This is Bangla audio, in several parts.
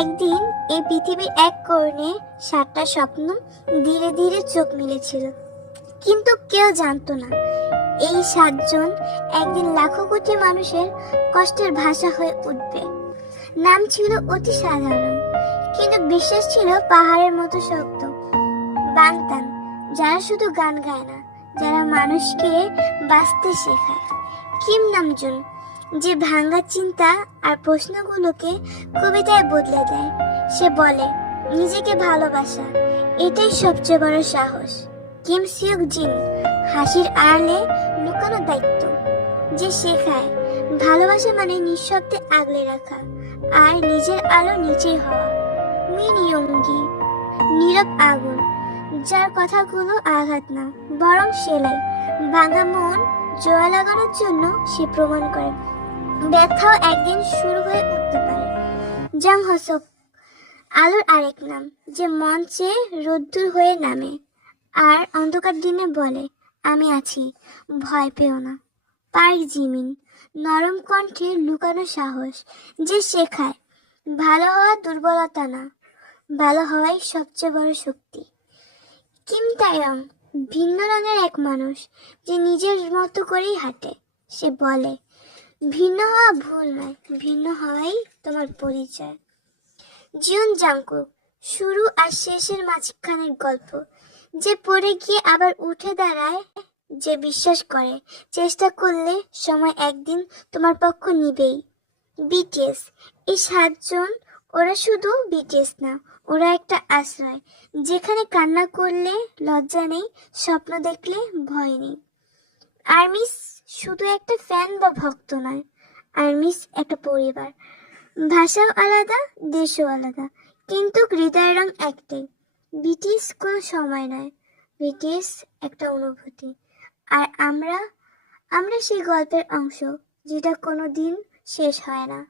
একদিন এই পৃথিবীর এক কোণে 7টা স্বপ্ন ধীরে ধীরে চোখ মিলেছিল, কিন্তু কেউ জানতো না এই 7জন একদিন লাখো কোটি মানুষের কষ্টের ভাষা হয়ে উঠবে। নাম ছিল অতি সাধারণ, কিন্তু বিশ্বাস ছিল পাহাড়ের মতো শক্ত। বাংতান, যারা শুধু গান গায় না, যারা মানুষকে বাঁচতে শেখায়। কিম নামজুন, যে ভাঙা চিন্তা আর প্রশ্নগুলোকে কবিতায় বদলে দেয়। সে বলে, নিজেকে ভালোবাসা এটাই সবচেয়ে বড় সাহস। কিম সিউক জিন, হাসির আড়ালে লুকানো দায়িত্ব, যে শেখায় ভালোবাসা মানে নিঃশব্দে আগলে রাখা আর নিজের আলো নিচেই হওয়া। মিন ইয়ংগি, নীরব আগুন, যার কথাগুলো আঘাত না বরং সেলাই। ভাঙা মন জোড়া লাগানোর জন্য সে প্রমাণ করে ব্যথাও একদিন শুরু হয়ে উঠতে পারে। জাং হসক, আলোর আরেক নাম, যে মঞ্চে রোদ্দুর হয়ে নামে আর অন্ধকার দিনে বলে, আমি আছি, ভয় পেও না। পার্ক জিমিন, নরম কণ্ঠে লুকানো সাহস, যে শেখায় ভালো হওয়া দুর্বলতা না, ভালো হওয়াই সবচেয়ে বড় শক্তি। কিম তাইয়ং, ভিন্ন রঙের এক মানুষ, যে নিজের মতো করেই হাঁটে। সে বলে, ভিন্ন হওয়া ভুল নয়, ভিন্ন হওয়াই তোমার পরিচয়। জিউন জাংকুক, শুরু আর শেষের মাঝখানের গল্প, যে পড়ে গিয়ে আবার উঠে দাঁড়ায়, যে বিশ্বাস করে চেষ্টা করলে সময় একদিন তোমার পক্ষ নিবেই। বিটিএস, এই 7জন, ওরা শুধু বিটিএস না, ওরা একটা আশ্রয়, যেখানে কান্না করলে লজ্জা নেই, স্বপ্ন দেখলে ভয় নেই। আর্মিস শুধু একটা ফ্যান বা ভক্ত নয়, আর্মিস একটা পরিবার। ভাষাও আলাদা, দেশও আলাদা, কিন্তু হৃদয়ের রং একটাই। বিটিএস কোনো সময় নয়, বিটিএস একটা অনুভূতি। আর আমরা আমরা সেই গল্পের অংশ, যেটা কোনো দিন শেষ হয় না।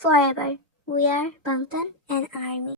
Forever we are Bangtan and army.